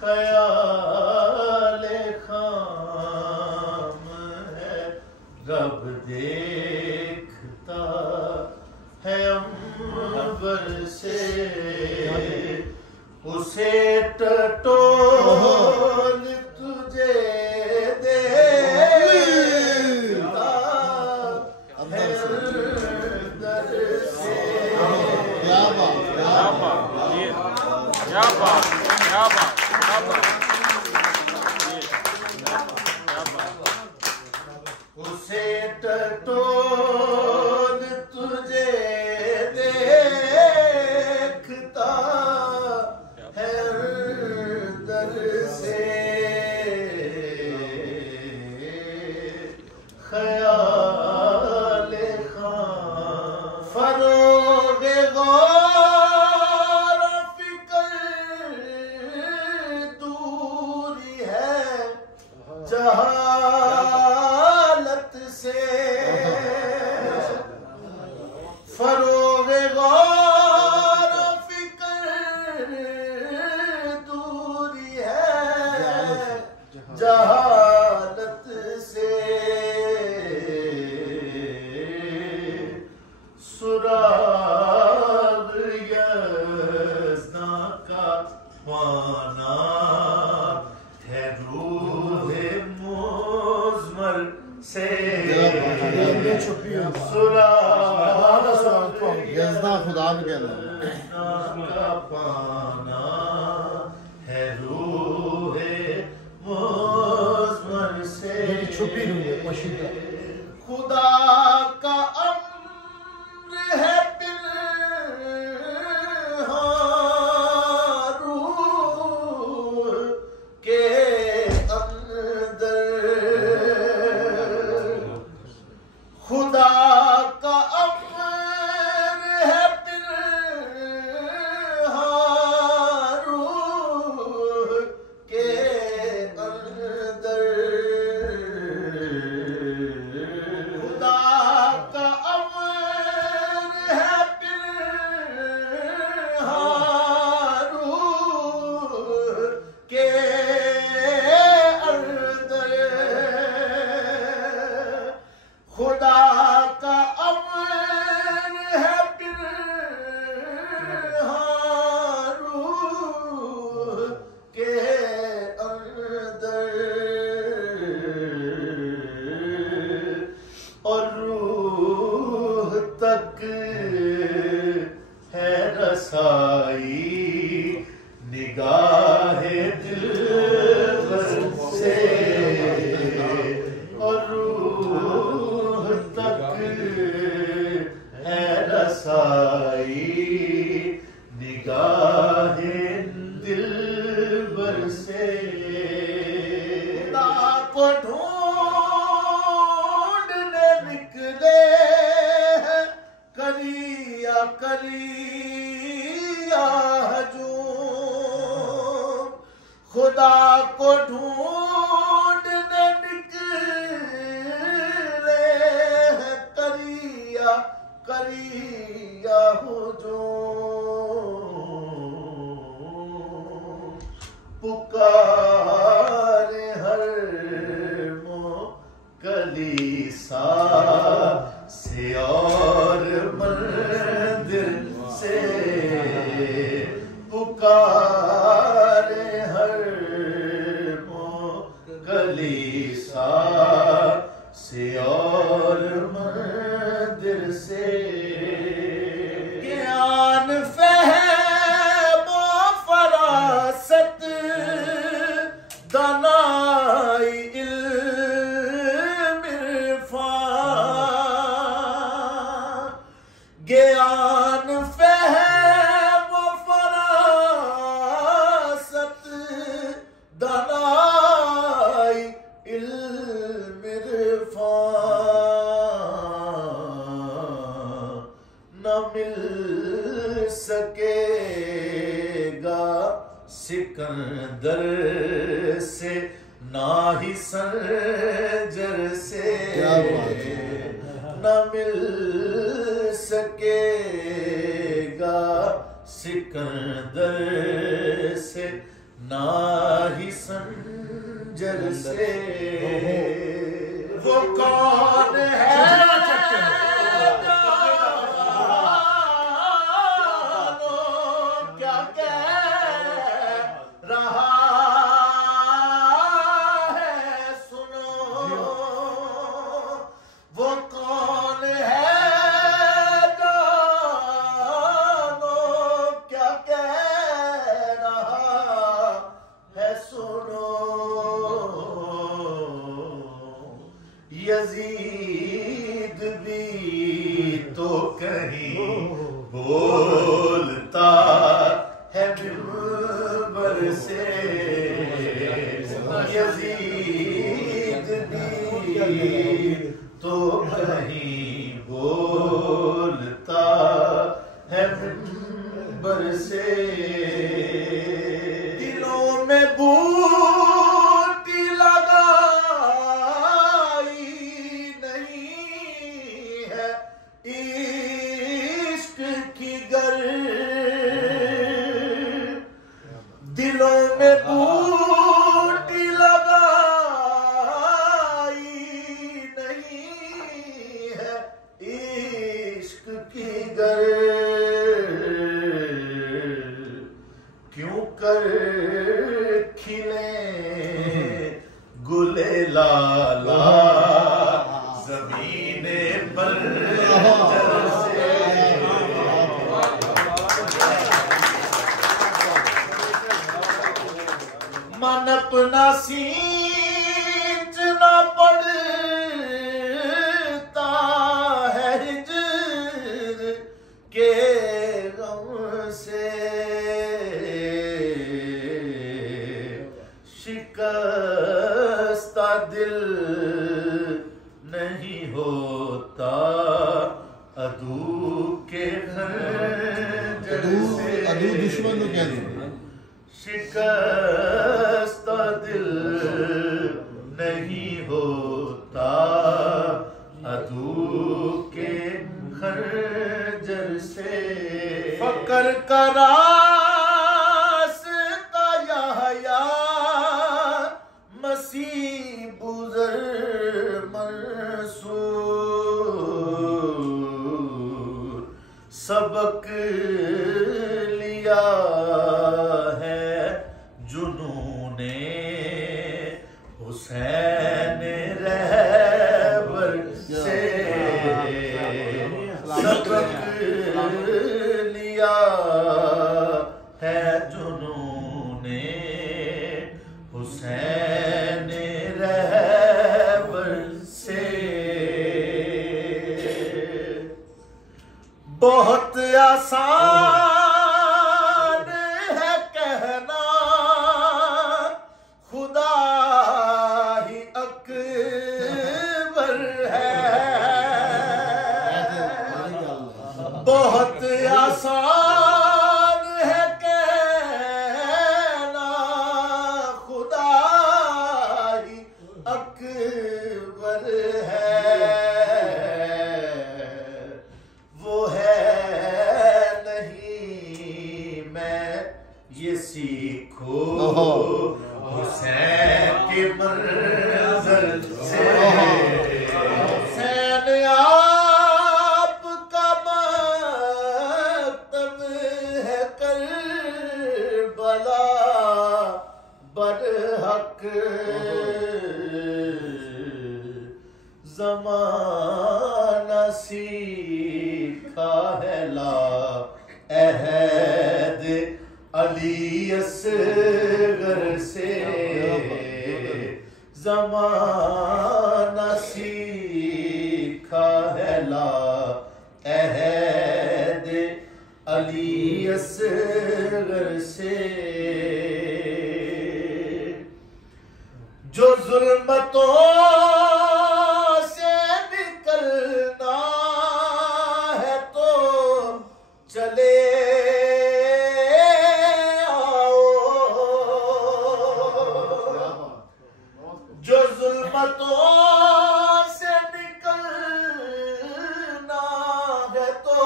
ख्याले खाम है रब देखता है अंबर से उसे टटोल तुझे देता है दर से। क्या बात, क्या बात, क्या बात, क्या बात, क्या बात, उसे टटोल तुझे देखता है दर से ख्याले खां फरोगे गौर फिक्र दूरी है जहालत से फरोगे गौर फिक्र दूरी है जहालत से सुराग यज़्ना का पाना है रूहे मुज़मर से यज़्ना खुदा में कहना का पाना है रूहे मुज़मर से छुपी हुई है मशीन खुदा का अम्र है पिन्हां रूह के अंदर खुदा का अम्र है पिन्हां रूह के अंदर खुदा का अम्र है पिन्हां रूह के अंदर खुदा का अम्र है पिन्हां रूह के अंदर और रूह तक है रसाई निगाहे दिलबर से और रूह तक है रसाई निगाहे दिलबर से खुदा को ढूंढने निकले हैं करिया करिया हजूम खुदा को ढूंढने निकले हैं करिया करिया हुजूम पुकारे हर कलीसा से और मंदिर से पुकारे हर कलीसा से और मंदिर से ज्ञान फहम फरासत दानाई इल्म इरफान ज्ञान फहम फरासत दानाई इल्म इरफान न मिल सकेगा सिकंदर से ना ही संजर से न मिल सकेगा सिकंदर से ना ही संजर से। वो कौन है क्या कह रहा है सुनो। वो कौन है जानो क्या कह रहा है सुनो। यजीद भी तो कहीं बोलता है मिंबर से। यजीद भी तो कहीं बोलता है मिंबर से। दिलों में बूटी लगाई नहीं है इश्क की गर। दिलों में बूटी लगाई नहीं है इश्क की गर। क्यों कर खिले गुले लाला जमीने पर से। मन अपना सींचना पड़ता है हिज्र के गम से। शिकस्ता दिल नहीं होता अदू के घर से। अदू दुश्मन को कह रही है। शिकस्ता दिल नहीं होता अदू के खंजर से। फकर का रास्ता या मसीह बुज़र मंसूर। सबक लिया है जुनूने हुसैन रहबर से। सबक लिया है जुनूने हुसैन रहबर से। बहुत आसान है कहना खुदा ही अकबर है। बहुत आसान है कहना खुदा ही अकबर है। वो है नहीं मैं ये सीखो हुसैन के मंजर से। हुसैन आपका मकतब है करबला बरहक। ज़माना सीखा है ला अहद अली असगर से। ज़माना सीखा है ला अहद अली असगर से। जो जुल्मतों से निकलना है तो चले आओ। जो जुल्मतों से निकलना है तो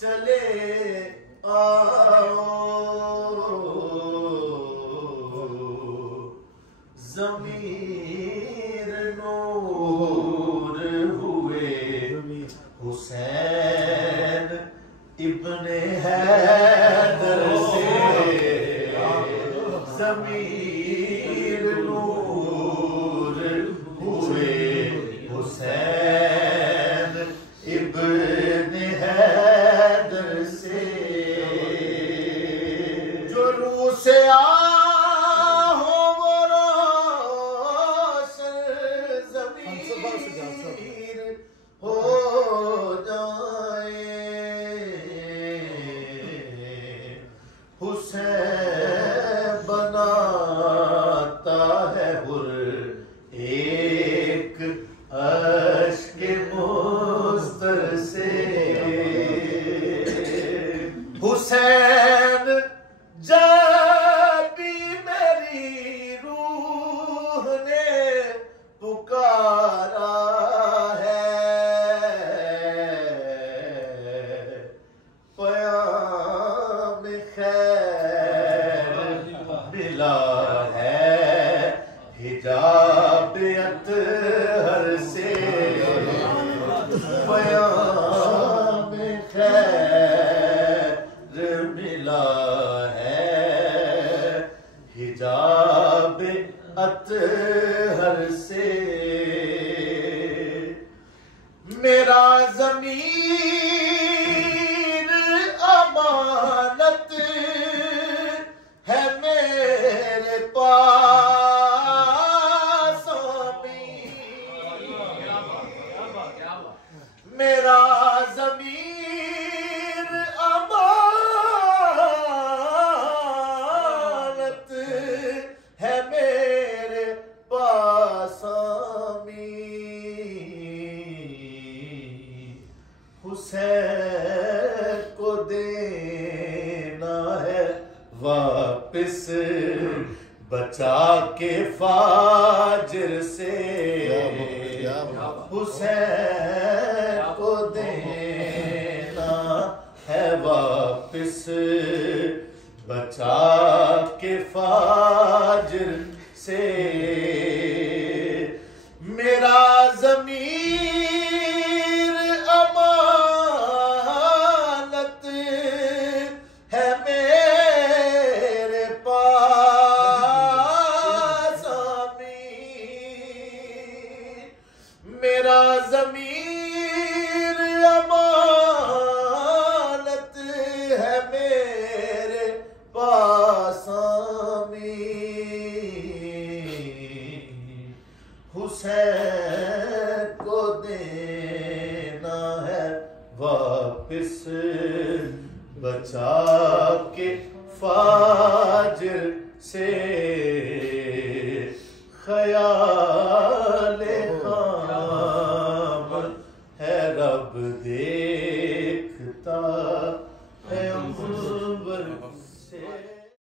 चले आओ। ज़मीर नूर हुए हुसैन इब्ने हैदर से ज़मीर नूर हुए हुसैन इब्ने हैदर से जो रूह से आहो वो रोशन ज़मीर हो जाए हुसैन बनाता है हुर एक अश्क मुस्तर से हुसैन जब भी मेरी रूह ने पुकारा है क़याम खैर मिला है हिजाब अतहर से क़याम खैर मिला है हिजाब अतहर से मेरा ज़मीर अमानत है मेरे पास मेरा ज़मीर अमानत है मेरे पास हुसैन को देना है वापिस बचा के फाजिर से हुसैन को देना है वापिस बचा के फाजिर से मेरा ज़मीर अमानत है मेरे पास मेरा ज़मीर अमानत है मेरे पास हुसैन को देना है वापिस बचा के फाजिर से